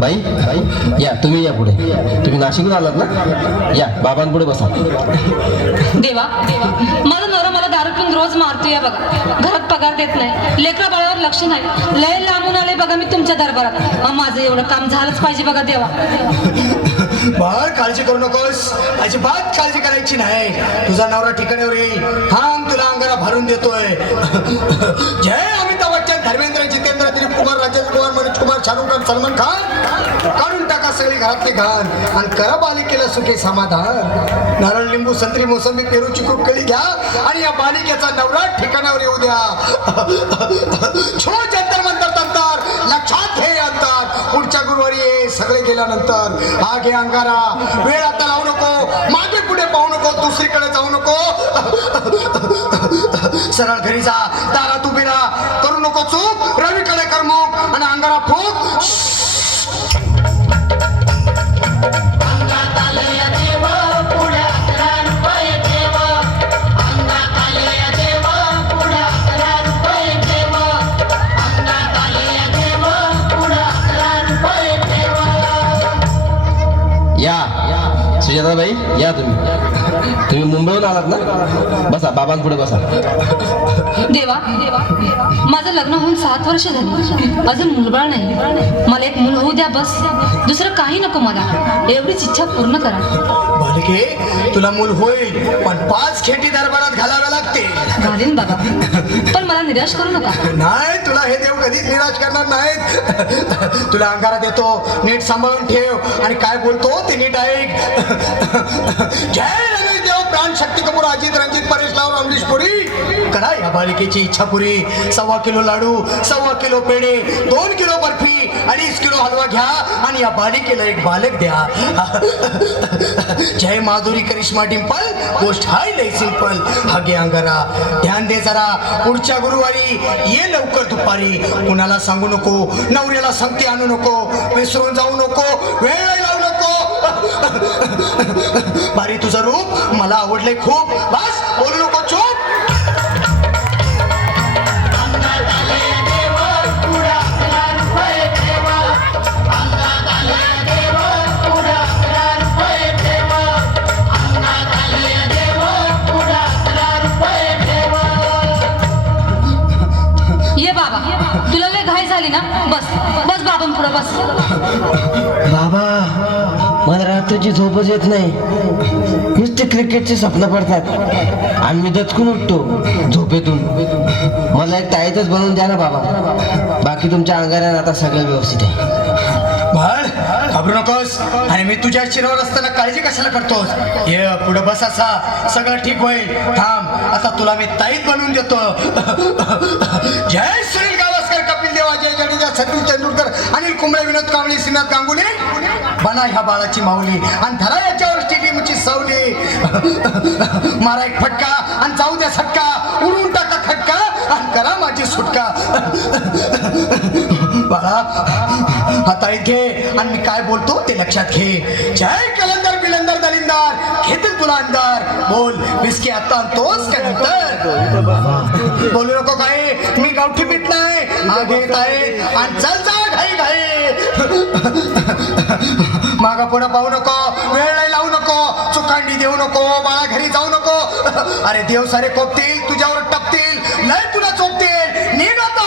बाई या तुम्ही या पुढे. तुम्ही नाशिकहून आलात ना? या बाबांपुढे बसा. देवा माझा नवरा मला दारू पिऊन रोज मारतो. या बघा, घरात पगार देत नाही, लेकरा बाळावर लक्ष नाही. लय लांबून आले बघा मी तुमच्या दरबारात. माझं एवढं काम झालंच पाहिजे बघा देवा. बाळ काळजी करू नकोस, अजिबात काळजी करायची नाही. तुझा नवरा ठिकाणावर येईल. थांब, तुला अंगारा भरून देतोय. जय अमिताभ बच्चन, धर्मेंद्र, जितेंद्र, दिलीप कुमार, राजेश कुमार, मनोज कुमार, शाहरुख खान, सलमान खान, काढून टाका सगळी घरातले घाण आणि करा बालिकेला सुखे समाधान. नारळ, लिंबू, संत्री, मोसंबी, पेरू, चिकू, केळी घ्या आणि या बालिकेचा नवरा ठिकाणावर येऊ द्या. छो जंतर मंतर तंतर, लक्षात घे अंतर. पुढच्या गुरुवारी ये, सगळे गेल्यानंतर हा घे अंगारा. वेळ आता लावू नको, मागे पुढे पाहू नको, दुसरीकडे जाऊ नको. सरळ घरी जा, दारात उभी राहा, करू नको चूक. रवीकडे कर मुख आणि अंगारा फूक. सुजाताबाई या. तुम्ही मुंबईहून आलात ना? बसा, बाबांपुढे बसा. देवा माझं लग्न होऊन 7 वर्ष झाली, अजून मुलबाळ नाही. मला एक मूल होऊ द्या बस, दुसरं काही नको मला. एवढीच इच्छा पूर्ण करा. बालिके, तुला मूल होईल, पण 5 खेटी दरबारात घालाव्या लागते. घालीन बाबा, पण मला निराश करू नका. नाही, तुला हे देव कधीच निराश करणार नाहीत. तुला अंगारा देतो, नीट सांभाळून ठेव आणि काय बोलतो ते नीट ऐक. जय रमेश देव, प्राण, शक्ती कपूर, अजित, रंजित, परेश लाव, अमरीश पुरी. करा या बालिकेची इच्छा पुरी. 1.25 किलो लाडू, 1.25 किलो पेढे, 2 किलो बर्फी, 2.5 किलो हलवा घ्या आणि या बालिकेला एक बालक द्या. जय माधुरी, करिश्मा, डिंपल, गोष्ट हाय लय सिंपल. हा घे अंगारा, ध्यान दे जरा. पुढच्या गुरुवारी ये लवकर दुपारी. कुणाला सांगू नको, नवऱ्याला संगती आणू नको, विसरून जाऊ नको, वेळ लावू नको. बारी, तुझं रूप मला आवडलंय खूप. बस, बोलू नको, चूप. ये बाबा, तुला लय घाई झाली ना? बस बस बाबांपुढे बस. बाबा, मला रात्रीची झोपच येत नाही. नुसते क्रिकेटचे स्वप्न पडतात आणि मी दचकून उठतो झोपेतून. मला एक ताईतच बनवून द्या ना बाबा. बाकी तुमच्या अंगाऱ्यानं आता सगळं व्यवस्थित आहे. बाळ, घाबरू नकोस. आणि मी तुझ्या शिरावर असताना काळजी कशाला करतोस? ये पुढे बस, असा सगळं ठीक होईल. थांब, आता तुला मी ताईत बनवून देतो. जय सुनील गावस्कर, कपिल देव, अजय जडेजा, सचिन तेंडुलकर, अनिल कुंबळे, विनोद कांबळे, श्रीनाथ गांगुली. बना ह्या बाळाची माऊली आणि धरा याच्यावर स्टेडियमची सावली. मारा एक फटका आणि जाऊ द्या सटका. उडून टाका खटका आणि करा माझी सुटका. बाळा, हा ताईत घे आणि मी काय बोलतो ते लक्षात घे. जय कलंदर, बिलंदर, दलिंदार, घेतील तुला अंधार. बोल, विस्की आता आणतोस का नंतर? बोलू नको काय, मी गावठी पीत नाही. हा घेत आहे आणि चल जा घाई घाई. मागा पुढे पाहू नको, वेळ नाही लावू नको, चुकांडी देऊ नको, बाळा घरी जाऊ नको. अरे देव सारे कोपतील, तुझ्यावर टपतील, लय तुला चोपतील. निघ आता.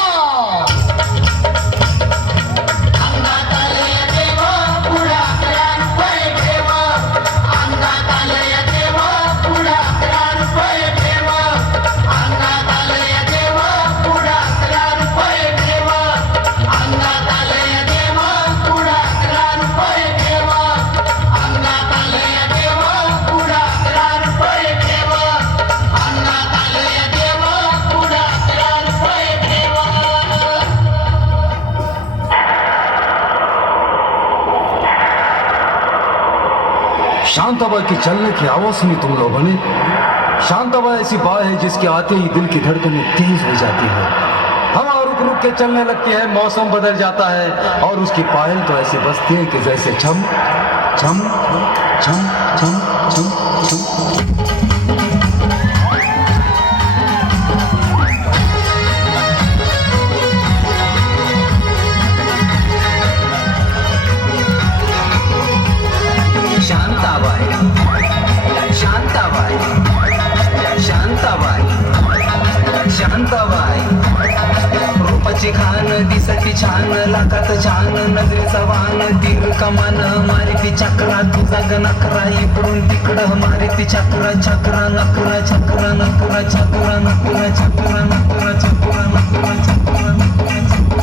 शांताबाई के चलने की आवाज सुनी तुम लोगों ने? शांताबाई ऐसी बात है जिसके आते ही दिल की धड़कनें तेज हो जाती है, हवा रुक रुक के चलने लगती है, मौसम बदल जाता है और उसकी पायल तो ऐसे बजती है कि जैसे छम छम छम छम छम छम। शांताबाई शांताबाई शांताबाई शांताबाई रूपाची खान दिसती छान, लाखात छान नजरेचा वान, तीर कमान मारिती चक्रा, तुझा ग नखरा इकडून तिकडं मारिती चक्रा, चक्रा नकरा चक्रा नकरा चक्रा नकरा चक्रा नकरा चक्रा नकरा चक्रा नकरा